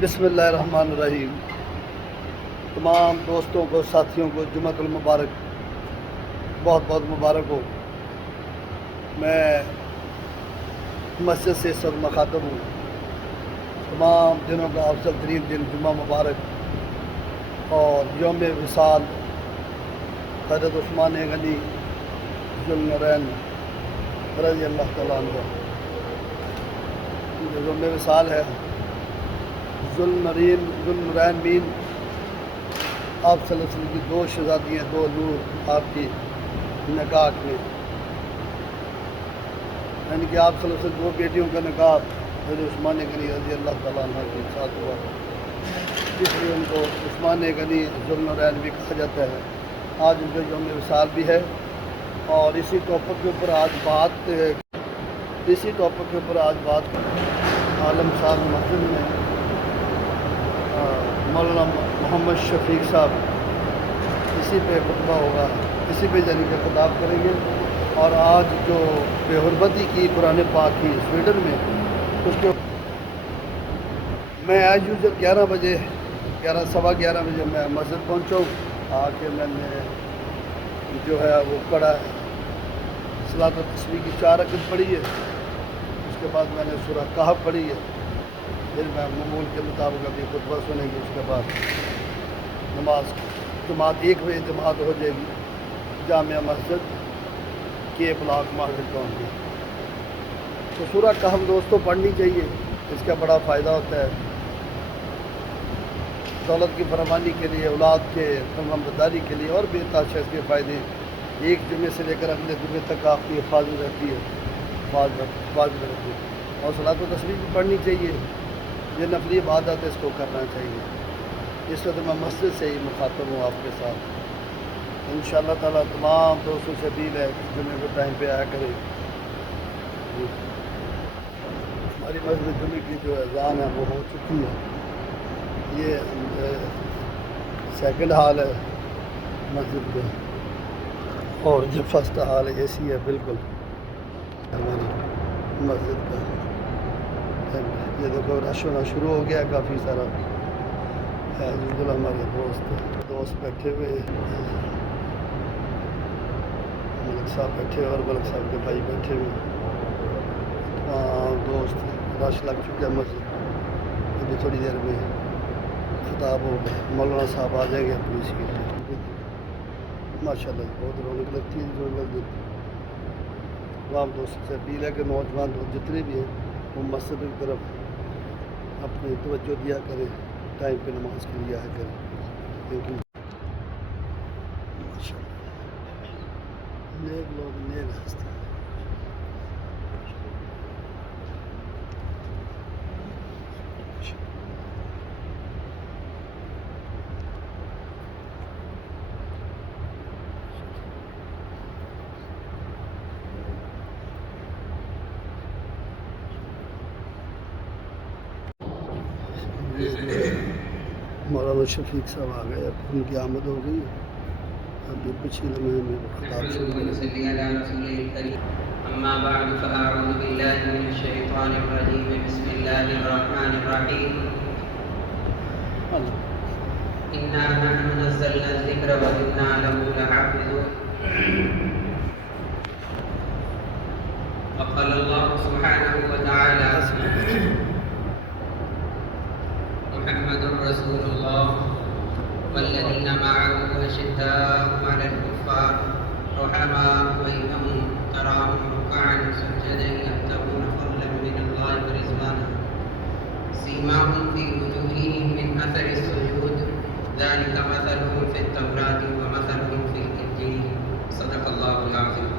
بسم اللہ الرحمن الرحیم۔ تمام دوستوں کو، ساتھیوں کو جمعۃ المبارک بہت بہت مبارک ہو۔ میں مسجد سے اس وقت مخاطب ہوں۔ تمام دنوں کا افضل ترین دن جمعہ مبارک اور یوم وصال حضرت عثمان غنی ذوالنورین رضی اللہ تعالیٰ عنہ۔ یوم وصال ہے، ذوالنورین مین آپ صلی اللہ علیہ وسلم کی دو شہزادیاں، دو نور آپ کی نکاح میں، یعنی کہ آپ صلی اللہ علیہ وسلم دو بیٹیوں کا نکاح حضرت عثمان غنی رضی اللہ تعالیٰ عنہ کے ساتھ ہوا، اس لیے ان کو عثمان غنی ذوالنورین بھی کہا جاتا ہے۔ آج ان کا یوم وصال بھی ہے اور اسی ٹاپک کے اوپر آج بات عالم صاحب مسجد میں مولانا محمد شفیق صاحب اسی پہ خطبہ ہوگا، اسی پہ جانے کا خطاب کریں گے۔ اور آج جو بے حرمتی کی قرآن پاک کی سویڈن میں، اس کے میں آج جب 11 بجے سوا 11 بجے میں مسجد پہنچا ہوں۔ آ کے میں نے جو ہے وہ پڑھا، صلاۃ التسبیح کی 4 رکعت پڑھی ہے، اس کے بعد میں نے سورہ کہف پڑھی ہے، پھر میں معمول کے مطابق ابھی خطبہ سنیں گے، اس کے بعد نماز جماعت 1 بجے جماعت ہو جائے گی جامعہ مسجد کے بلاک مارکیٹ ٹاؤن کی۔ تو سورہ کہف دوستوں پڑھنی چاہیے، اس کا بڑا فائدہ ہوتا ہے دولت کی فراوانی کے لیے، اولاد کے فرمانبرداری کے لیے، اور بھی تاشا اس کے فائدے ایک جمعے سے لے کر اگلے جمعے تک آپ کی حفاظت رہتی ہے، حفاظت رہتی ہے۔ اور صلاۃ التسبیح بھی پڑھنی چاہیے، یہ نفلی عبادت ہے، اس کو کرنا چاہیے۔ اس وقت میں مسجد سے ہی مخاطب ہوں آپ کے ساتھ۔ انشاءاللہ تعالیٰ تمام دوستوں سے اپیل ہے کہ جمعے کو ٹائم پہ آیا کریں۔ ہماری مسجد جمعے کی جو اذان ہے وہ ہو چکی ہے، یہ سیکنڈ ہال ہے مسجد کا، اور جو فرسٹ ہال ہے اے سی ہے بالکل ہماری مسجد کا۔ یہ دیکھو رش ہونا شروع ہو گیا، کافی سارا ہمارے دوست بیٹھے ہوئے، ملک صاحب بیٹھے اور ملک صاحب کے بھائی بیٹھے ہوئے، دوست رش لگ چکا ہے مسجد۔ ابھی تھوڑی دیر میں خطاب ہوگا، مولانا صاحب آ جائیں گے اپنی سیٹ پہ۔ ماشاء اللہ بہت رونق لگتی ہے جو مسجد۔ تمام دوستوں سے اپیل ہے کہ نوجوان دوست جتنے بھی ہیں وہ مسجد کی طرف اپنی توجہ دیا کریں، ٹائم پہ نماز کے لیے آیا کریں، کیونکہ ماشاء اللہ نیک لوگ نیک ہستے ہیں۔ مولانا شفیق صاحب آ گئے، اب ان کی آمد ہو گئی، ابھی کچھ ہی لمحے میں خطاب شروع کریں۔ أما بعد فأعوذ بالله من الشيطان الرجيم بسم الله الرحمن الرحيم إنا نحن نزلنا الذكر وإنا له لحافظون وقال الله سبحانه وتعالى محمد رسول الله والذين معه أشداء على الكفار رحماء بينهم تراهم ركعا سجدا يبتغون فضلا من الله ورضوانا سيماهم في وجوههم من أثر السجود ذلك مثلهم في التوراة ومثلهم في الإنجيل صدق الله العظيم۔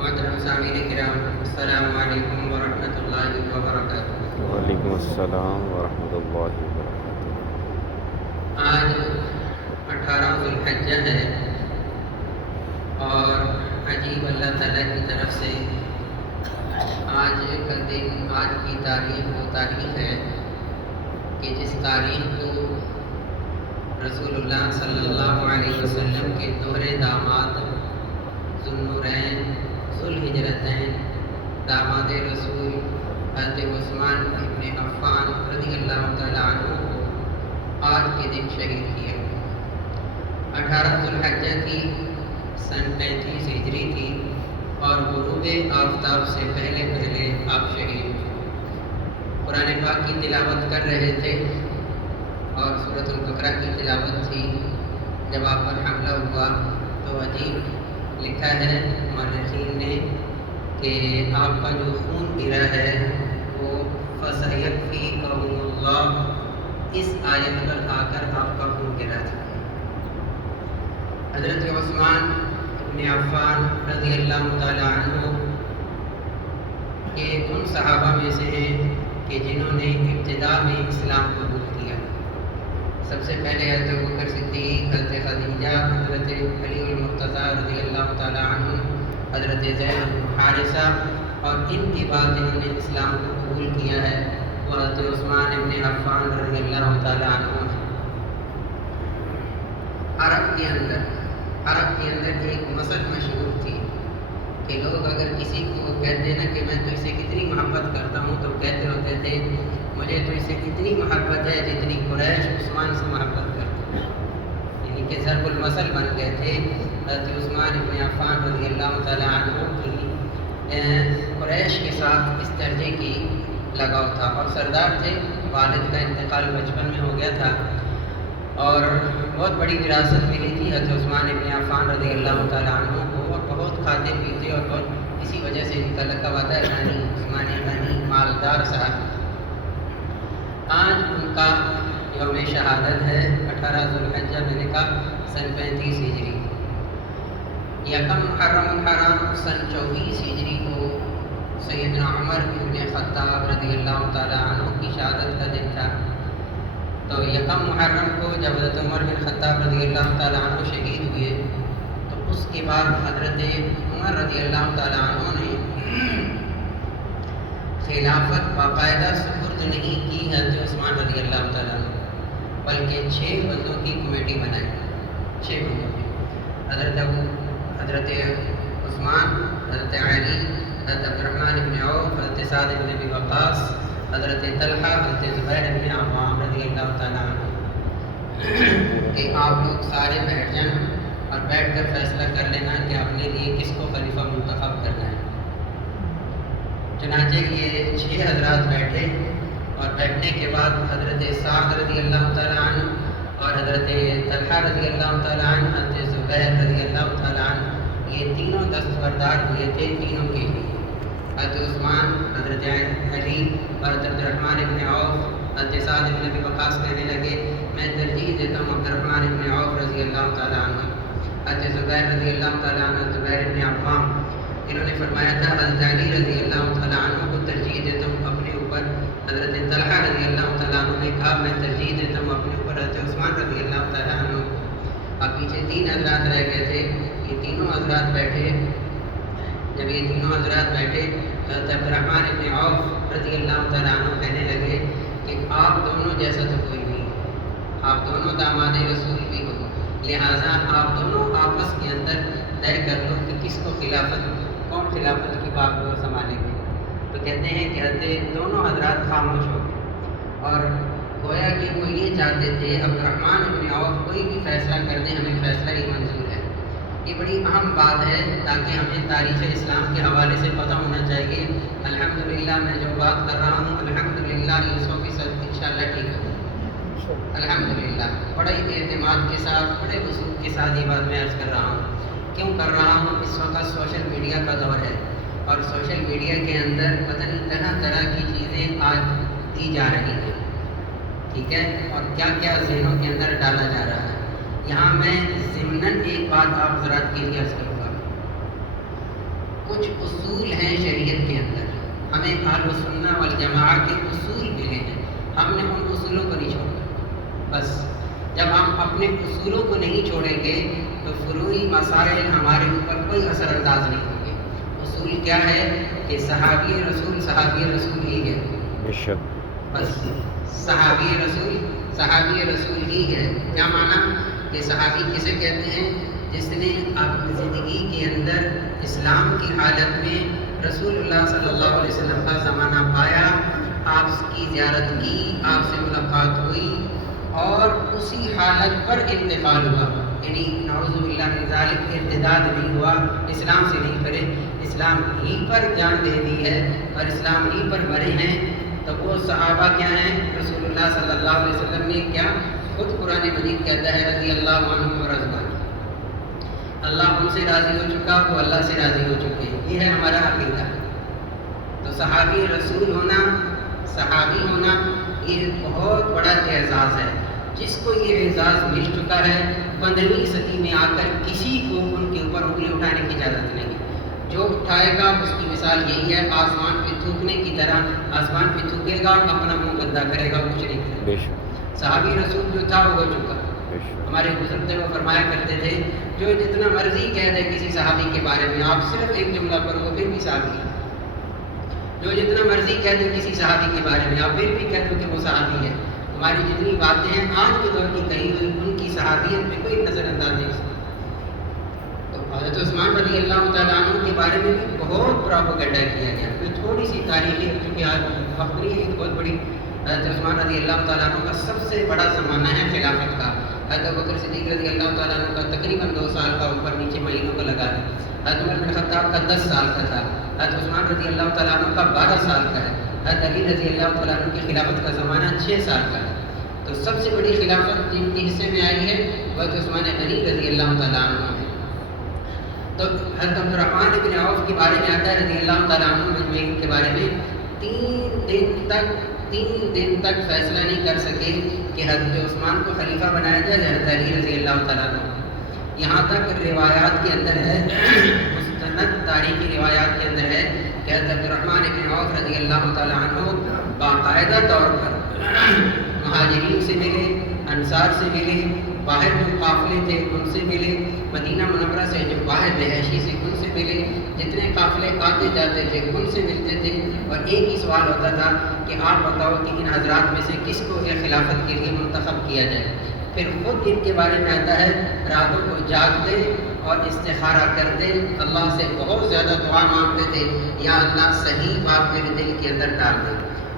محترم سامعین کرام، السلام علیکم ورحمۃ اللہ وبرکاتہ۔ وعلیکم السلام ورحمۃ اللہ وبرکاتہ۔ آج 18 ذو الحجہ ہے اور عجیب اللہ تعالیٰ کی طرف سے آج کا دن، آج کی تاریخ وہ تاریخ ہے کہ جس تاریخ کو رسول اللہ صلی اللہ علیہ وسلم کے دوہرے داماد ذوالنورین ذوالہجرتین داماد رسول حضرت عثمان ابن عفان رضی اللہ تعالیٰ عنہ کو آج کے دن شہید کیا۔ 18 ذوالحجہ کی سن 35 ہجری تھی اور غروب آفتاب سے پہلے آپ شہید ہوئے۔ قرآن پاک کی تلاوت کر رہے تھے اور سورۃ البقرہ کی تلاوت تھی۔ جب آپ پر حملہ ہوا تو عجیب لکھا ہے مورخین نے کہ آپ کا جو خون گرا ہے وہ فَسَيَكْفِيكَهُمُ اللَّهُ، اس آیت پر آ کر آپ کا خون گرا تھا۔ حضرت عثمان ابن عفان رضی اللہ تعالیٰ عنہ کے ان صحابہ میں سے ہیں کہ جنہوں نے ابتدا میں اسلام قبول کیا۔ سب سے پہلے حضرت ابوبکر صدیق، حضرت خدیجہ، حضرت علی المرتضیٰ رضی اللہ تعالیٰ عنہ، حضرت زید بن حارثہ، اور ان کے بعد جنہوں نے اسلام کو قبول کیا ہے وہ حضرت عثمان ابن عفان رضی اللہ تعالیٰ عنہ ہیں۔ عرب کے اندر ایک مثل مشہور تھی کہ لوگ اگر کسی کو کہتے نا کہ میں تو اسے کتنی محبت کرتا ہوں تو کہتے ہوتے تھے مجھے تو اسے اتنی محبت ہے جتنی قریش عثمان سے محبت کرتے ہیں، یعنی کہ ضرب المثل بن گئے تھے۔ حضرت عثمان ابن عفان رضی اللہ تعالیٰ عنہ کی قریش کے ساتھ اس درجے کی لگاؤ تھا، اور سردار تھے، والد کا انتقال بچپن میں ہو گیا تھا اور بہت بڑی وراثت ملی تھی حضرت عثمان ابن عفان رضی اللہ تعالیٰ عنہ کو، اور بہت کھاتے پیتے اور بہت اسی وجہ سے ان کا لقب آتا ہے غنی، عثمان غنی، مالدار صاحب۔ آج ان کا یوم شہادت ہے 18 ذوالحجہ میں کا سن 35 ہجری۔ یکم محرم الحرام سن 24 ہجری کو سیدنا عمر بن خطاب رضی اللہ تعالیٰ عنہ کی شہادت کا دن تھا۔ تو یکم محرم کو جب حضرت عمر بن خطاب رضی اللہ تعالیٰ عنہ شہید ہوئے تو اس کے بعد حضرت عمر رضی اللہ تعالیٰ عنہ نے خلافت باقاعدہ سپرد نہیں کی حضرت عثمان رضی اللہ تعالیٰ عنہ، بلکہ 6 بندوں کی کمیٹی بنائی، 6 بندوں کی، حضرت عثمان، حضرت علی، حضرت عبدالرحمن بن عوف، حضرت سعد بن ابی وقاص، حضرت طلحہ، حضرت زبیر بن عوام رضی اللہ تعالیٰ عنہ، کہ آپ لوگ سارے بیٹھ جائیں اور بیٹھ کر فیصلہ کر لینا کہ اپنے لیے کس کو خلیفہ منتخب کرنا ہے۔ چنانچہ یہ 6 حضرات بیٹھے اور بیٹھنے کے بعد حضرت سعد رضی اللہ تعالیٰ عنہ اور حضرت طلحہ رضی اللہ تعالیٰ عنہ، حضرت زبیر رضی اللہ تعالیٰ عنہ، یہ تینوں دستبردار ہوئے تھے تینوں کے لیے۔ حضرت عثمان، حضرت علی اور حضرت عبدالرحمن ابن عوف، حضرت سعد بن ابی وقاص کہنے لگے میں ترجیح دیتا ہوں عبدالرحمن ابن عوف رضی اللہ تعالیٰ عنہ۔ حضرت زبیر رضی اللہ تعالیٰ عنہ، زبیر ابن عوام، انہوں نے فرمایا تھا حضرت علی رضی اللہ تعالیٰ عنہ کو ترجیح دیتا ہوں اپنے اوپر۔ حضرت طلحہ رضی اللہ تعالیٰ عنہ نے کہا میں ترجیح دیتا ہوں اپنے اوپر حضرت عثمان رضی اللہ تعالیٰ عنہ۔ اب پیچھے 3 حضرات رہ گئے تھے، یہ تینوں حضرات بیٹھے۔ جب یہ تینوں حضرات بیٹھے حضرت عبدالرحمن ابن عوف رضی اللہ تعالیٰ عنہ کہنے لگے کہ آپ دونوں جیسا تو کوئی نہیں، آپ دونوں داماد رسول بھی ہو، لہٰذا آپ دونوں آپس کے اندر طے کر لو کہ کس کو کون خلافت کی بات کو سنبھالیں گے۔ تو کہتے ہیں کہ حضرت دونوں حضرات خاموش ہو گئے اور گویا کہ وہ یہ چاہتے تھے عبدالرحمن ابن عوف کوئی بھی فیصلہ کر دیں ہمیں فیصلہ ہی منظور ہے۔ یہ بڑی اہم بات ہے تاکہ ہمیں تاریخ اسلام کے حوالے سے پتہ ہونا چاہیے۔ الحمدللہ میں جو بات کر رہا ہوں الحمدللہ یہ 100% انشاءاللہ ٹھیک ہے، الحمدللہ بڑے اعتماد کے ساتھ، بڑے وصول کے ساتھ یہ بات میں عرض کر رہا ہوں۔ کیوں کر رہا ہوں؟ اس وقت سوشل میڈیا کا دور ہے اور سوشل میڈیا کے اندر پتہ نہیں طرح طرح کی چیزیں آج دی جا رہی ہیں، ٹھیک ہے، اور کیا کیا ذہنوں کے اندر ڈالا جا رہا ہے۔ یہاں میں ضمناً ایک بات آپ حضرات کے لیے عرض کروں گا۔ کچھ اصول ہیں شریعت کے اندر، ہمیں اہل سنہ والجماعہ کے اصول ملے ہیں، ہم نے ان اصولوں کو نہیں چھوڑا۔ بس جب ہم اپنے اصولوں کو نہیں چھوڑیں گے تو فروعی مسائل ہمارے اوپر کوئی اثر انداز نہیں ہوں گے۔ اصول کیا ہے کہ صحابی رسول ہی ہے، بس صحابی رسول ہی ہے۔ کیا معنی کہ صحابی کسے کہتے ہیں؟ جس نے اپنی زندگی کے اندر اسلام کی حالت میں رسول اللہ صلی اللہ علیہ وسلم کا زمانہ پایا، آپ کی زیارت کی، آپ سے ملاقات ہوئی اور اسی حالت پر انتقال ہوا، یعنی نعوذ باللہ من ذالک ارتداد نہیں ہوا، اسلام سے نہیں پھرے، اسلام ہی پر جان دے دی ہے اور اسلام ہی پر مرے ہیں۔ تو وہ صحابہ کیا ہیں؟ رسول اللہ صلی اللہ علیہ وسلم نے کیا خود قرآن مجید کہتا ہے رضی اللہ عنہم ورضوا عنہ، اللہ ان سے راضی ہو چکا، وہ اللہ سے راضی ہو چکے، یہ ہے ہمارا عقیدہ۔ تو صحابی رسول ہونا، صحابی ہونا یہ بہت بڑا اعزاز ہے۔ جس کو یہ اعزاز مل چکا ہے 15ویں صدی میں آ کر کسی کو ان کے اوپر انگلی اٹھانے کی اجازت نہیں ہے۔ جو اٹھائے گا اس کی مثال یہی ہے، آسمان پہ تھوکنے کی طرح آسمان پہ تھوکے گا، اپنا منہ گندا کرے گا، کچھ نہیں کرے بے گا۔ شک صحابی رسول جو تھا وہ ہو چکا۔ بے شک ہمارے بزرگ تھے وہ فرمایا کرتے تھے جو جتنا مرضی کہہ دے کسی صحابی کے بارے میں، آپ صرف ایک جملہ پڑھو پھر بھی صحابی ہے۔ جو جتنا مرضی کہہ دے کسی صحابی کے بارے میں، آپ پھر بھی کہہ دو کہ وہ صحابی ہے۔ ہماری جتنی باتیں ہیں آج کے دور کی کہی ہوئی، ان کی صحابیت پہ کوئی نظر انداز نہیں ہو سکتا۔ تو حضرت عثمان رضی اللہ تعالیٰ عنہ کے بارے میں بھی بہت پروپیگنڈا کیا گیا۔ کوئی تھوڑی سی تاریخی، چونکہ آج وقت نہیں ہے، ایک بہت بڑی حضرت عثمان رضی اللہ تعالیٰ عنہ کا سب سے بڑا زمانہ ہے خلافت کا۔ حضرت ابوبکر صدیق رضی اللہ تعالیٰ عنہ کا تقریباً 2 سال کا اوپر نیچے مہینوں کو لگا دیں۔ حضرت عمر بن خطاب کا 10 سال کا تھا۔ حضرت عثمان رضی اللہ تعالیٰ عنہ کا 12 سال کا ہے۔ حضرت علی رضی اللہ تعالیٰ عنہ کی خلافت کا زمانہ 6 سال کا ہے۔ تو سب سے بڑی خلافت جن کے حصے میں آئی ہے وہ حضرت عثمان غنی رضی اللہ تعالیٰ عنہ ہے۔ تو حضرت عبد الرحمن بن عوف کے بارے میں آتا ہے رضی اللہ تعالیٰ عنہ مجمعین کے بارے میں، 3 دن تک فیصلہ نہیں کر سکے کہ حضرت عثمان کو خلیفہ بنایا جائے حضرت علی رضی اللہ تعالیٰ عنہ۔ یہاں تک روایات کے اندر ہے، مستند تاریخی روایات کے اندر ہے کہ حضرت عبد الرحمن بن عوف رضی اللہ تعالیٰ عنہ باقاعدہ طور پر مہاجرین سے ملے، انصار سے ملے، باہر جو قافلے تھے ان سے ملے، مدینہ منورہ سے جو باہر رہائشی سے ان سے ملے، جتنے قافلے آتے جاتے تھے ان سے ملتے تھے، اور ایک ہی سوال ہوتا تھا کہ آپ بتاؤ کہ ان حضرات میں سے کس کو یہ خلافت کے لیے منتخب کیا جائے۔ پھر خود ان کے بارے میں آتا ہے راتوں کو جاگتے اور استخارہ کرتے، اللہ سے بہت زیادہ دعا مانگتے تھے، یا اللہ صحیح بات میرے دل کے اندر ڈال دے۔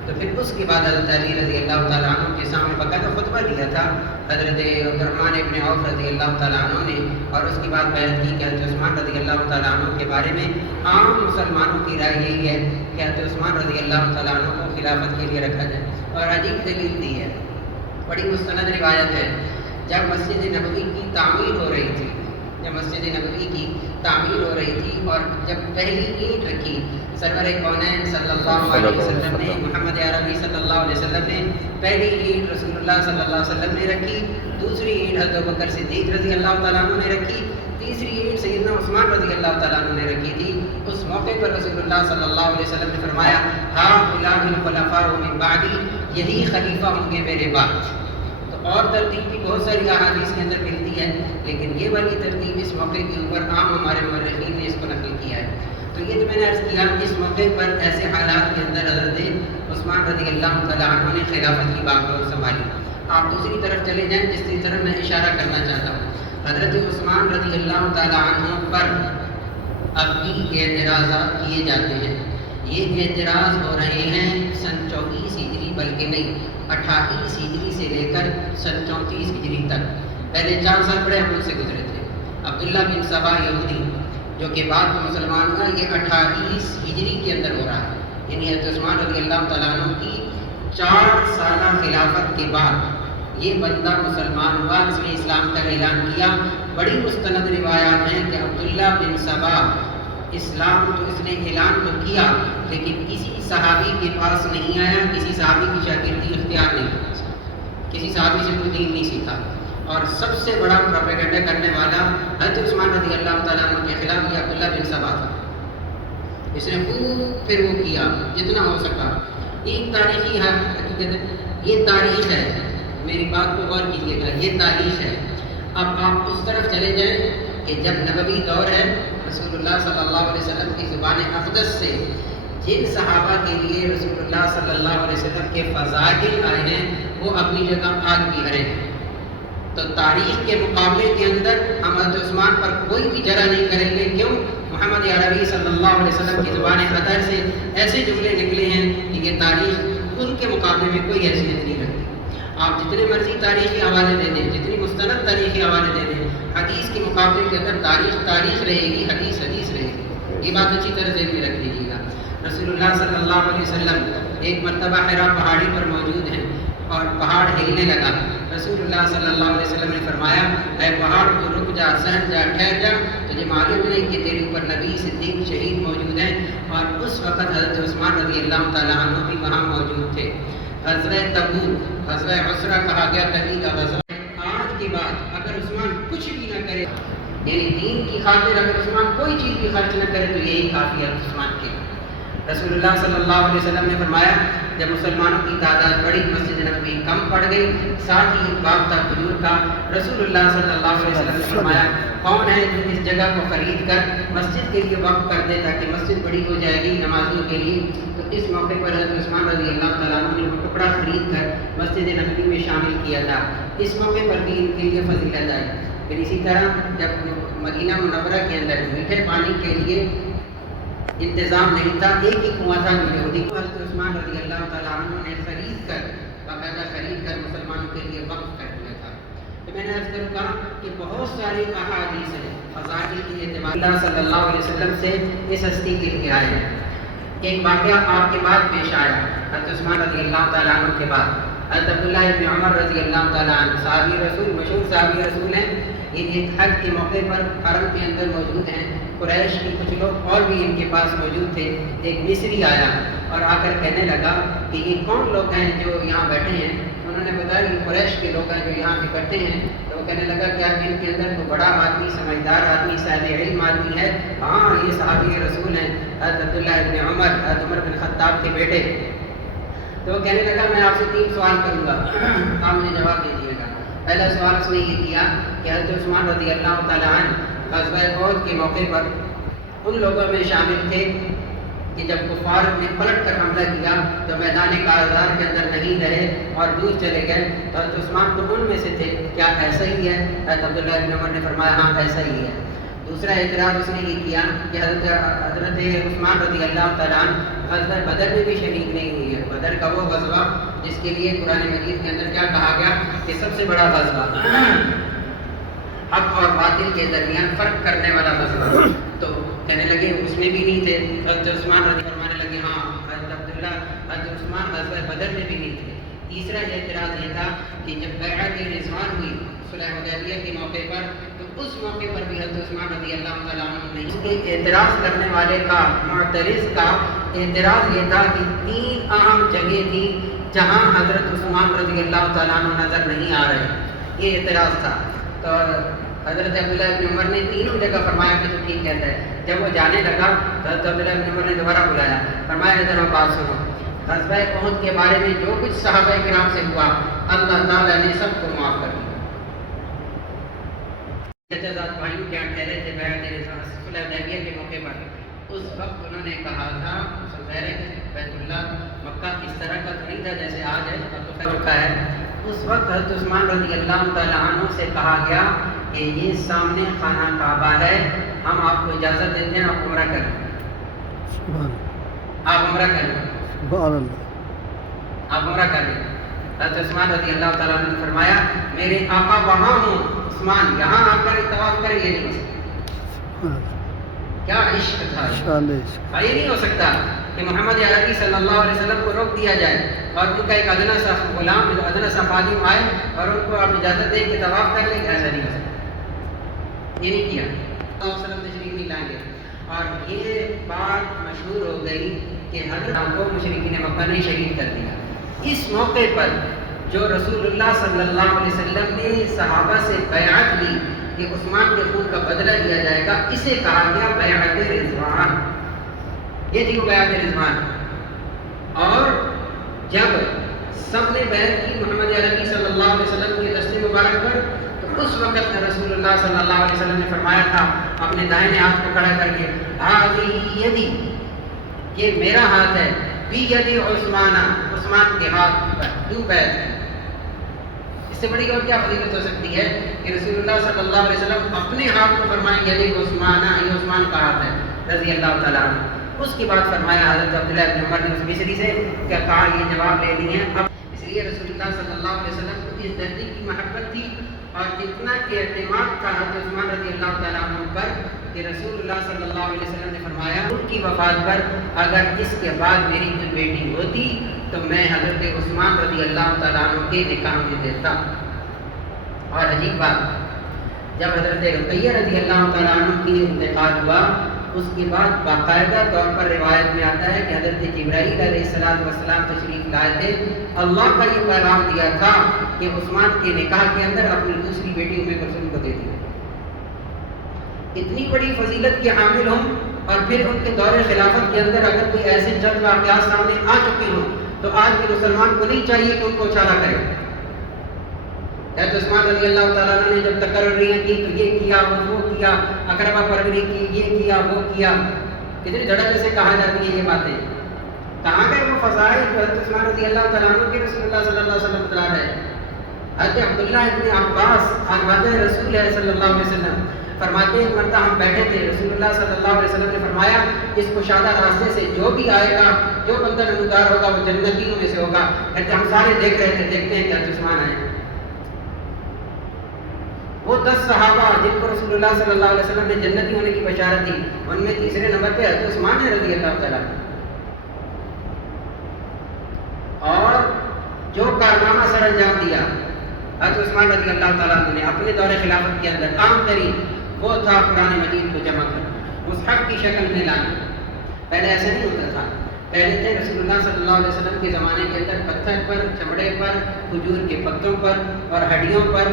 تو پھر اس کے بعد حضرت علی رضی اللہ تعالیٰ عنہ کے سامنے باقاعدہ خطبہ دیا تھا حضرت عبد الرحمن بن عوف رضی اللہ تعالیٰ عنہ نے، اور اس کے بعد بیعت کی کہ حضرت عثمان رضی اللہ تعالیٰ عنہ کے بارے میں عام مسلمانوں کی رائے یہی ہے کہ حضرت عثمان رضی اللہ تعالیٰ عنہ کو خلافت کے لیے رکھا جائے۔ اور عجیب دلیل دی ہے، بڑی مستند روایت ہے، جب مسجد نبوی کی تعمیر ہو رہی تھی، جب مسجد نبوی کی تعمیر ہو رہی تھی اور جب پہلی اینٹ رکھی سرور کونین صلی اللہ علیہ وسلم نے، محمد عربی صلی اللہ علیہ وسلم نے پہلی اینٹ رسول اللہ صلی اللہ علیہ وسلم نے رکھی، دوسری اینٹ حضرت ابوبکر صدیق رضی اللہ تعالیٰ عنہ نے رکھی، تیسری اینٹ سیدنا عثمان رضی اللہ تعالیٰ عنہ نے رکھی تھی۔ اس موقع پر رسول اللہ صلی اللہ علیہ وسلم نے فرمایا ہؤلاء الخلفاء من بعدی، یہی خلیفہ ہوں گے میرے بعد۔ اور ترتیب بھی بہت ساری احادیث کے اندر ملتی ہے، لیکن یہ والی ترتیب اس موقع کے اوپر عام ہمارے مورخین نے اس کو نقل کیا ہے۔ تو یہ تو میں نے عرض کیا کہ اس موقع پر ایسے حالات کے اندر حضرت عثمان رضی اللہ تعالیٰ عنہ نے خلافت کی باغ کو سنبھالی۔ آپ دوسری طرف چلے جائیں جس کی طرف میں اشارہ کرنا چاہتا ہوں، حضرت عثمان رضی اللہ تعالیٰ عنہ پر اب بھی اعتراضات کیے جاتے ہیں۔ یہ اعتراض ہو رہے ہیں سن 24 ہجری، بلکہ نہیں 28 ہجری سے لے کر سن 34 ہجری تک۔ پہلے 4 سال بڑے عمل سے گزرے تھے۔ عبداللہ بن سبا یہودی جو کہ بعد میں مسلمان ہوا، یہ 28 ہجری کے اندر ہو رہا ہے، یعنی حضرت عثمان رضی اللہ تعالیٰ عنہ کی 4 سالہ خلافت کے بعد یہ بندہ مسلمان ہوا، اس نے اسلام کا اعلان کیا۔ بڑی مستند روایات ہیں کہ عبداللہ بن سبا اسلام تو اس نے اعلان تو کیا، لیکن کسی صحابی کے پاس نہیں آیا، کسی صحابی کی شاگردی اختیار نہیں کی، کسی صحابی سے کوئی دین نہیں سیکھا۔ اور سب سے بڑا پروپیگنڈا کرنے والا حضرت عثمان رضی اللہ تعالیٰ عنہ کے خلاف یہ عبداللہ بن سبا تھا۔ اس نے خوب پھر وہ کیا جتنا ہو سکا۔ ایک تاریخی حقیقت ہے، یہ تاریخ ہے، میری بات کو غور کیجیے گا، یہ تاریخ ہے۔ اب آپ اس طرف چلے جائیں کہ جب نبوی دور ہے، رسول اللہ صلی اللہ علیہ وسلم کی زبان اقدس سے جن صحابہ کے لیے رسول اللہ صلی اللہ علیہ وسلم کے فضائل آئے ہیں وہ اپنی جگہ آگ بھی ہرے ہیں۔ تو تاریخ کے مقابلے کے اندر ہم حضرت عثمان پر کوئی بھی جرح نہیں کریں گے، کیوں؟ محمد عربی صلی اللہ علیہ وسلم کی زبان اطہر سے ایسے جملے نکلے ہیں کہ یہ تاریخ ان کے مقابلے میں کوئی حیثیت نہیں رکھتی۔ آپ جتنے مرضی تاریخی حوالے دے دیں، جتنی مستند تاریخی حوالے دے دیں، حدیث کے مقابلے کے اندر تاریخ رہے گی، حدیث رہے گی۔ یہ بات اچھی طرح ذہن میں رکھ لیجیے گا۔ رسول اللہ صلی اللہ علیہ وسلم ایک مرتبہ حرا پہاڑی پر موجود ہیں اور پہاڑ ہلنے لگا۔ رسول اللہ صلی اللہ علیہ وسلم نے فرمایا، اے پہاڑ تو رک جا، سہم جا، ٹھہر جا، تجھے معلوم نہیں کہ تیرے اوپر نبی، صدیق، شہید موجود ہیں۔ اور اس وقت حضرت عثمان رضی اللہ تعالیٰ عنہ بھی وہاں موجود تھے۔ غزوہ تبوک، غزوہ عسرہ کہا گیا نبی کا غزوہ۔ آج کے بعد اگر عثمان کچھ بھی نہ کرے، یعنی دین کی خاطر اگر عثمان کوئی چیز بھی خرچ نہ کرے تو یہی کافی ہے عثمان کے۔ رسول اللہ صلی اللہ علیہ وسلم نے فرمایا، جب مسلمانوں کی تعداد بڑی، مسجد نبوی کم پڑ گئی، ساتھ ہی ایک باب تھا کھجور کا۔ رسول اللہ صلی اللہ علیہ وسلم نے فرمایا، کون ہے جو اس جگہ کو خرید کر مسجد کے لیے وقف کر دے تاکہ مسجد بڑی ہو جائے گی نمازیوں کے لیے؟ تو اس موقع پر حضرت عثمان رضی اللہ تعالیٰ عنہ نے وہ ٹکڑا خرید کر مسجد نبوی میں شامل کیا تھا۔ اس موقع پر بھی ان کے لیے فضیلت آئی۔ پھر اسی طرح جب مدینہ منورہ کے اندر میٹھے پانی کے لیے انتظام نہیں تھا، ایک ہی کنواں تھا جو یہودی کو حضرت عثمان رضی اللہ تعالیٰ عنہ نے باقاعدہ خرید کر مسلمانوں کے لیے وقف کر دیا تھا۔ تو میں نے عرض کروں گا کہ بہت ساری احادیث ہیں فضائل کے اعتبار اللہ صلی اللہ علیہ وسلم سے اس ہستی کے لیے آئے ہیں۔ ایک واقعہ آپ کے بعد پیش آیا، حضرت عثمان رضی اللہ تعالیٰ عنہ کے بعد۔ حضرت عبداللہ ابن عمر رضی اللہ تعالیٰ عنہ صحابی رسول، مشہور صحابی رسول ہیں۔ یہ ایک حج کے موقع پر حرم کے اندر موجود ہیں۔ قریش کے کچھ لوگ اور بھی ان کے پاس موجود تھے۔ ایک مصری آیا اور آ کر کہنے لگا کہ یہ کون لوگ ہیں جو یہاں بیٹھے ہیں؟ انہوں نے بتایا کہ قریش کے لوگ ہیں جو یہاں اکٹھے ہیں۔ تو وہ کہنے لگا کیا ان کے اندر تو بڑا آدمی، سمجھدار آدمی، صاحب علم آدمی ہے؟ ہاں، یہ صحابی رسول ہیں، حضرت عبداللہ ابن عمر، حضرت عمر بن خطاب کے بیٹے۔ تو وہ کہنے لگا میں آپ سے 3 سوال کروں گا، آپ مجھے جواب دیجیے گا۔ پہلا سوال اس نے یہ کیا کہ حضرت عثمان رضی اللہ تعالیٰ عنہ غزوہ احد کے موقع پر ان لوگوں میں شامل تھے کہ جب کفار نے پلٹ کر حملہ کیا تو میدان کارزار کے اندر نہیں رہے اور دور چلے گئے، تو حضرت عثمان تو ان میں سے تھے، کیا ایسا ہی ہے؟ حضرت عبداللہ ابن عمر نے فرمایا ہاں ایسا ہی ہے۔ دوسرا اعتراض اس نے یہ کیا کہ حضرت عثمان رضی اللہ تعالیٰ عنہ غزوہ بدر میں بھی شریک نہیں ہوئی ہے۔ بدر کا وہ غزوہ جس کے لیے قرآن مجید کے اندر کیا کہا گیا کہ سب سے بڑا غزوہ، حق اور باطل کے درمیان فرق کرنے والا غزوہ، تو کہنے لگے اس میں بھی نہیں تھے۔ حضرت عثمان رضی فرمانے لگے ہاں حضرت عثمان غزوہ بدر میں بھی نہیں تھے۔ تیسرا اعتراض یہ تھا کہ جب بیعت رضوان ہوئی صلح حدیبیہ کے موقع پر، تو اس موقع پر بھی حضرت عثمان رضی اللہ تعالیٰ عنہ نے اس کے اعتراض کرنے والے کا، معترض کا اعتراض یہ تھا کہ 3 اہم جگہ تھی جہاں حضرت عثمان رضی اللہ تعالیٰ عنہ نظر نہیں آ رہے، یہ اعتراض تھا۔ تو حضرت عبداللہ ابن عمر نے تینوں جگہ فرمایا کہ تو ٹھیک کہتا ہے۔ جب وہ جانے لگا تو حضرت عبداللہ ابن عمر نے دوبارہ بلایا، فرمایا ادھر بات سنو، غزوہ احد کے بارے میں جو کچھ صحابہ کرام سے ہوا اللہ تعالیٰ نے سب کو معاف کر دیا۔ بھائیوں کیا ٹھہرے تھے بیعت صلح حدیبیہ کے موقع پر، اس وقت انہوں نے کہا تھا ظاہر ہے بیت اللہ مکہ اس طرح کا تو نہیں تھا جیسے آج ہے، اب تو خیر کا ہے۔ اس وقت حضرت عثمان رضی اللہ تعالیٰ عنہ سے کہا گیا کہ یہ سامنے خانہ کعبہ ہے، ہم آپ کو اجازت دیتے ہیں، آپ عمرہ کریں، آپ عمرہ کریں، آپ عمرہ کریں۔ حضرت عثمان رضی اللہ تعالیٰ عنہ نے فرمایا میرے آقا وہاں ہوں، عثمان یہاں آ کر طواف کریں، یہ نہیں ہو سکتا۔ کیا عشق تھا، یہ نہیں ہو سکتا کہ محمد عربی صلی اللہ علیہ وسلم کو روک دیا جائے اور ان کا ایک ادنا سا غلام، ادنا سا خادم آئے اور ان کو آپ اجازت دیں کہ طواف کر لیں، ایسا نہیں ہو سکتا، یہ نہیں کیا۔ اللہ علیہ وسلم تشریف نہیں لائیں گے، اور یہ بات مشہور ہو گئی کہ حضرت کو مشرکین مکہ نے شہید کر دیا۔ اس موقع پر جو رسول اللہ صلی اللہ علیہ وسلم نے صحابہ سے بیعت لی کہ عثمان کے خون کا بدلہ لیا جائے گا، اسے کہا گیا بیعت رضوان، یہ تھی وہ بیعت رضوان۔ اور جب سب نے بیعت کی محمد عربی صلی اللہ علیہ وسلم کے دست مبارک پر، تو اس وقت رسول اللہ صلی اللہ علیہ وسلم نے فرمایا تھا اپنے دائنے ہاتھ کو کھڑا کر کے، ہذہ یدی، یہ میرا ہاتھ ہے، بید عثمان، عثمان کے ہاتھ پر تو بیعت ہے۔ اس سے بڑی اور کیا فضیلت ہو سکتی ہے کہ رسول اللہ صلی اللہ علیہ وسلم اپنے ہاتھ کو فرمائیں یدی عثمان، یہ عثمان کا ہاتھ ہے، رضی اللہ تعالیٰ عنہ. اس کے بعد فرمایا حضرت عبداللہ بن عمر نے اس مصری سے کیا کہا یہ جواب لے لیے اب. اس لیے رسول اللہ صلی اللہ علیہ وسلم کو اس درجے کی محبت تھی اور اتنا اعتماد تھا حضرت عثمان رضی اللہ تعالیٰ عنہ پر کہ رسول اللہ صلی اللہ علیہ وسلم نے فرمایا ان کی وفات پر اگر اس کے بعد میری کوئی بیٹی ہوتی تو میں حضرت عثمان رضی اللہ تعالیٰ عنہ کے نکاح میں دیتا. اور عجیب بات جب حضرت رقیہ رضی اللہ تعالیٰ عنہ کی انتقال ہوا اس کے بعد باقاعدہ طور پر روایت میں آتا ہے کہ حضرت جبرائیل علیہ السلام تشریف لائے تھے. اللہ کا یہ پیغام دیا تھا کہ عثمان کے نکاح کے اندر اپنی دوسری بیٹی ام کلثوم کو دے دیا. اتنی بڑی فضیلت کے حامل ہوں اور پھر ان کے دور خلافت کے اندر اگر کوئی ایسے چند واقعات سامنے آ چکے ہوں تو آج کے مسلمان کو نہیں چاہیے کہ ان کو اچھالا کرے. حضرت عثمان رضی اللہ تعالیٰ عنہ نے جب تقرریاں کی تو یہ کیا وہ کیا، اقربا پروری کی، یہ کیا وہ کیا، کتنی دھڑکے سے کہا جاتی ہے یہ باتیں. کہاں گئے وہ فضائل جو حضرت عثمان رضی اللہ تعالیٰ عنہ کے رسول اللہ صلی اللہ علیہ وسلم بتا رہے ہیں. حضرت عبداللہ ابن عباس خانوادہ رسول ہے صلی اللہ علیہ وسلم فرماتے ہیں ایک مرتبہ ہم بیٹھے تھے، رسول اللہ صلی اللہ علیہ وسلم نے فرمایا اس کشادہ راستے سے جو بھی آئے گا جو بندہ نمودار ہوگا وہ جنتیوں میں سے ہوگا. کہتے ہم سارے دیکھ رہے تھے، دیکھتے ہیں کہ حضرت عثمان آئے. وہ 10 صحابہ جن کو رسول اللہ صلی اللہ علیہ وسلم نے جنتی ہونے کی بشارت دی ان میں تیسرے نمبر پہ حضرت عثمان رضی اللہ تعالیٰ. اور جو کارنامہ سر انجام دیا حضرت عثمان رضی اللہ تعالیٰ نے اپنے دور خلافت کے اندر عام ترین وہ تھا قرآن مجید کو جمع کرنا، مصحف کی شکل میں لانا. پہلے ایسا نہیں ہوتا تھا. پہلے تھے رسول اللہ صلی اللہ علیہ وسلم کے زمانے کے اندر پتھر پر، چمڑے پر، کھجور کے پتوں پر اور ہڈیوں پر،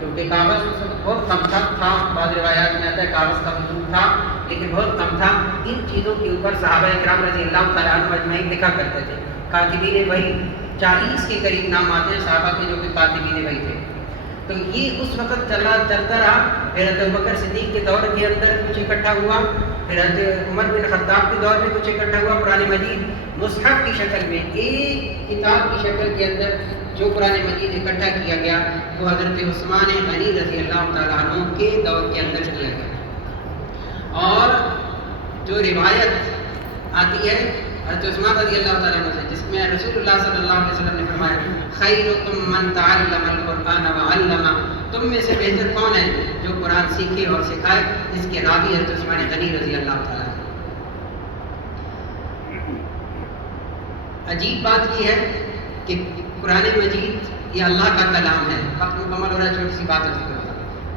کیونکہ کاغذ بہت کم تھا. بعض روایات میں آتا ہے کاغذ کا وجود تھا لیکن بہت کم تھا. ان چیزوں کے اوپر صحابہ کرام رضی اللہ تعالیٰ عنہ اجمعین لکھا کرتے تھے. کاتبین وحی 40 کے قریب نام آتے ہیں صحابہ کے جو کہ کاتبین وحی تھے. تو یہ اس وقت چلتا رہا. پھر حضرت ابوبکر صدیق کے دور کے اندر کچھ اکٹھا ہوا، پھر حضرت عمر بن خطاب کے دور میں کچھ اکٹھا ہوا. قرآن مجید مصحف کی شکل میں ایک کتاب کی شکل کے اندر جو قرآن مجید اکٹھا کیا گیا وہ حضرت عثمان غنی رضی اللہ تعالیٰ عنہ کے دور کے اندر کیا گیا. اور جو روایت آتی ہے حضرت عثمان رضی اللہ تعالیٰ عنہ سے جس میں رسول اللہ صلی اللہ علیہ وسلم نے فرمایا خیرکم من تعلم القرآن وعلمہ، تم میں سے بہتر کون ہے جو قرآن سیکھے اور سکھائے. اس کے راوی حضرت عثمان غنی رضی اللہ تعالیٰ عنہ. عجیب بات یہ ہے کہ قرآن مجید یہ اللہ کا کلام ہے. وقت مکمل ہو رہا ہے، چھوٹی سی بات عرض کروں گا.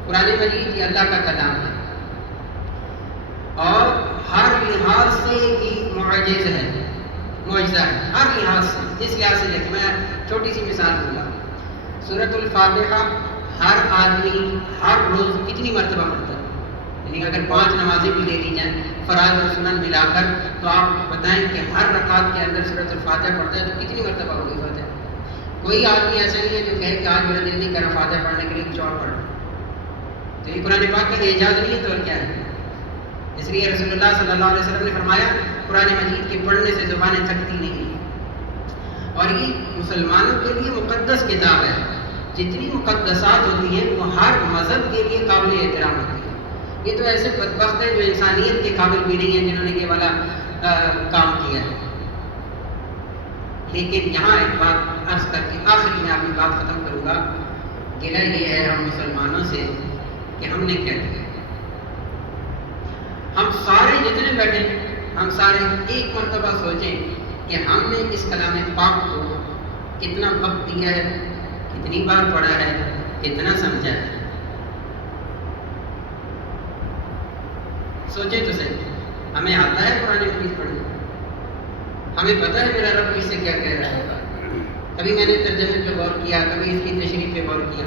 قرآن مجید یہ اللہ کا کلام ہے اور ہر لحاظ سے یہ معجزہ ہے، ہر لحاظ سے. اس لحاظ سے دیکھ میں چھوٹی سی مثال دوں گا. سورۃ الفاتحہ ہر آدمی ہر روز کتنی مرتبہ پڑھتا ہے؟ یعنی اگر 5 نمازیں بھی لے لی جائیں فرائض اور سنن ملا کر تو آپ بتائیں کہ ہر رکعت کے اندر سورۃ الفاتحہ پڑھتا ہے تو کتنی مرتبہ ہوگی فاتحہ؟ کوئی آدمی ایسا نہیں ہے جو کہے کہ آج میرا دل نہیں کر رہا فاتحہ پڑھنے کے لیے کچھ اور پڑھ. تو یہ قرآن پاک کا اعجاز نہیں ہے تو اور کیا ہے؟ اس لیے رسول اللہ صلی اللہ علیہ وسلم نے فرمایا قرآن مجید کے پڑھنے سے زبانیں تھکتی نہیں. اور یہ مسلمانوں کے لیے مقدس کتاب ہے. جتنی مقدسات ہوتی ہیں وہ ہر مذہب کے لیے قابل احترام ہوتی ہے. یہ تو ایسے بدبخت ہیں جو انسانیت کے قابل بھی نہیں ہیں جنہوں نے یہ والا کام کیا ہے. لیکن یہاں ایک بات عرض کر کے آخری میں اپنی بات ختم کروں گا. گلہ یہ ہے ہم مسلمانوں سے کہ ہم نے کیا کیا. ہم سارے جتنے بیٹھے ہم سارے ایک مرتبہ سوچیں کہ ہم نے اس کلام پاک کو کتنا وقت دیا ہے، کتنی بار پڑھا ہے، کتنا سمجھا ہے. سوچیں تو صحیح. ہمیں آتا ہے قرآن مجید پڑھنے، ہمیں پتہ ہے میرا رب اس سے کیا کہہ رہا ہوگا. کبھی میں نے ترجمے پہ غور کیا، کبھی اس کی تشریح پہ غور کیا.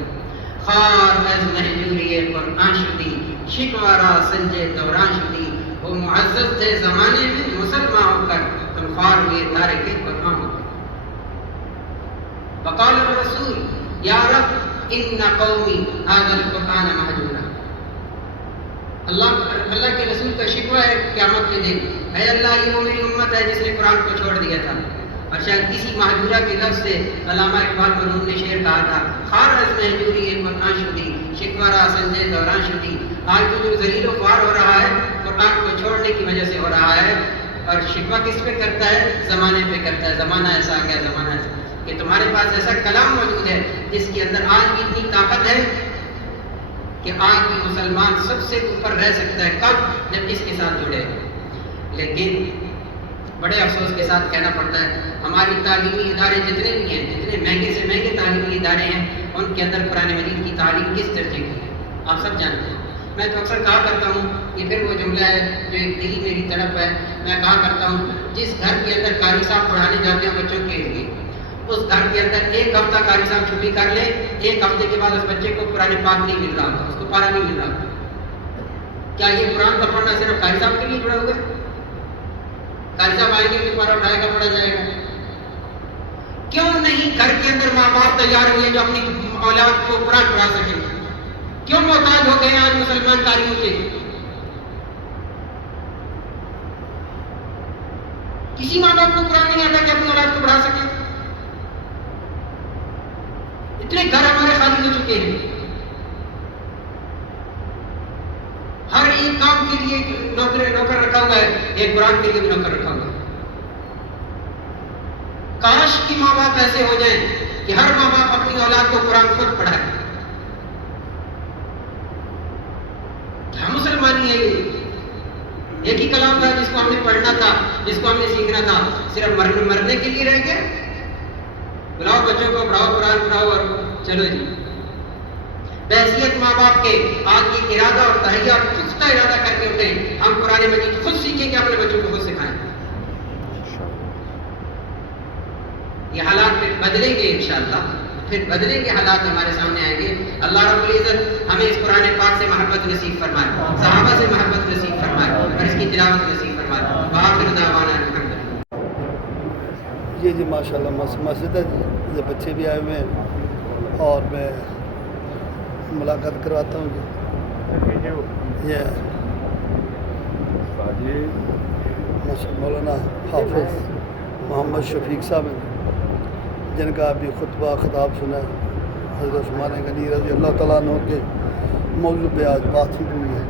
خار از محجوری قرآن شدی شکوارا سنجے دوران شدی، وہ معزز تھے زمانے میں مسلمان ہو کر تم خار ہوئے دارے کے قرآن ہو کر. وقال الرسول یا رب ان قومی هذا القرآن محجورا. اللہ کے رسول کا شکوہ ہے قیامت کے دن، اے اللہ یہ وہ میری امت ہے جس نے قرآن کو چھوڑ دیا تھا. اور شاید کسی محجورہ کے لفظ سے علامہ اقبال مرحوم نے شعر کہا تھا خار از محجوری قرآن شدی شکوارا سنجے دوران شدی. آج تو جو ذلیل و خوار ہو رہا ہے قرآن کو چھوڑنے کی وجہ سے ہو رہا ہے. اور شکوہ کس پہ کرتا ہے؟ زمانے پہ کرتا ہے. زمانہ ایسا آ گیا، زمانہ ایسا کہ تمہارے پاس ایسا کلام موجود ہے جس کے اندر آج بھی اتنی طاقت ہے کہ آج بھی مسلمان سب سے اوپر رہ سکتا ہے. کب؟ جب اس کے ساتھ جڑے. لیکن بڑے افسوس کے ساتھ کہنا پڑتا ہے ہماری تعلیمی ادارے جتنے بھی ہیں، جتنے مہنگے سے مہنگے تعلیمی ادارے ہیں، ان کے اندر قرآن مجید کی تعلیم کس درجے کی ہے آپ سب جانتے ہیں. میں تو اکثر کہا کرتا ہوں، یہ پھر وہ جملہ ہے جو ایک دلی میری طرف ہے. میں کہا کرتا ہوں جس گھر کے اندر قاری صاحب پڑھانے جاتے ہیں بچوں کے لیے، اس گھر کے اندر ایک ہفتہ قاری صاحب چھٹی کر لیں، ایک ہفتے کے بعد اس بچے کو قرآن پاک نہیں مل رہا ہوتا، اس کو پارا نہیں مل رہا ہوتا. کیا یہ قرآن کا پڑھنا صرف قاری صاحب کے لیے جڑا ہوا ہے؟ قاری صاحب آئیں گے کہ پارا اٹھائے گا، پڑھا جائے گا. کیوں نہیں گھر کے اندر ماں باپ تیار ہوئے جو اپنی اولاد کو قرآن پڑھا سکیں؟ کیوں محتاج ہو گئے ہیں آج مسلمان قاریوں کے؟ کسی ماں باپ کو قرآن نہیں آتا کہ اپنی اولاد کو پڑھا سکے. اتنے گھر ہمارے خالی ہو چکے ہیں. ہر ایک کام کے لیے نوکر رکھا ہوا ہے، ایک قرآن کے لیے بھی نوکر رکھا ہوا ہے. کاش کی ماں باپ ایسے ہو جائیں کہ ہر ماں باپ اپنی اولاد کو قرآن خود پڑھائے. کیا مسلمانی ہے یہ؟ ایک ہی کلام تھا جس کو ہم نے پڑھنا تھا، جس کو ہم نے سیکھنا تھا، صرف مرنے کے لیے رہ گیا. بلاؤ بچوں کو پڑھاؤ، قرآن پڑھاؤ اور چلو جی. بحیثیت ماں باپ کے آج یہ ارادہ اور تہیہ اور پختہ ارادہ کر کے اٹھیں ہم قرآن مجید خود سیکھیں کہ اپنے بچوں کو خود سکھائیں. یہ حالات پھر بدلیں گے انشاءاللہ، پھر بدلیں گے حالات ہمارے سامنے آئیں گے. اللہ رب العزت ہمیں اس قرآن پاک سے محبت نصیب فرمائے، صحابہ سے محبت نصیب فرمائے اور اس کی تلاوت نصیب فرمائے. وآخر دعوانا الحمدللہ. جی ماشاءاللہ مسجد ہے جی، بچے بھی آئے ہوئے ہیں اور میں ملاقات کرواتا ہوں جی. یہ مولانا حافظ محمد شفیق صاحب ہیں جن کا ابھی خطبہ خطاب سنا ہے. حضرت عثمان غنی رضی اللہ تعالیٰ عنہ کے موضوع پہ آج بات چیت ہوئی ہے.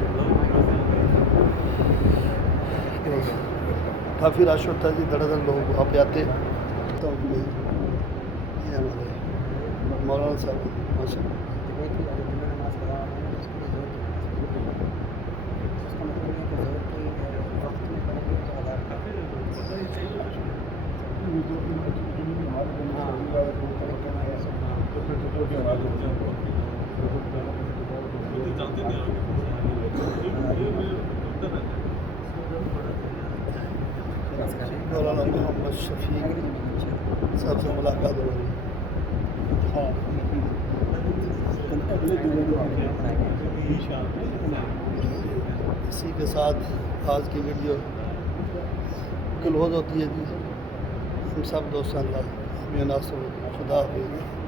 کافی رش ہوتا ہے جی، دھڑ دھڑ لوگ وہاں پہ آتے ہیں. یہ ہمارے مولانا صاحب ماشاء اللہ. مولانا محمد شفیق صاحب سے ملاقات ہو رہی ہے. اسی کے ساتھ آج کی ویڈیو کلوز ہوتی ہے جی. ہم سب دوستان اللہ ناصر خدا حافظ.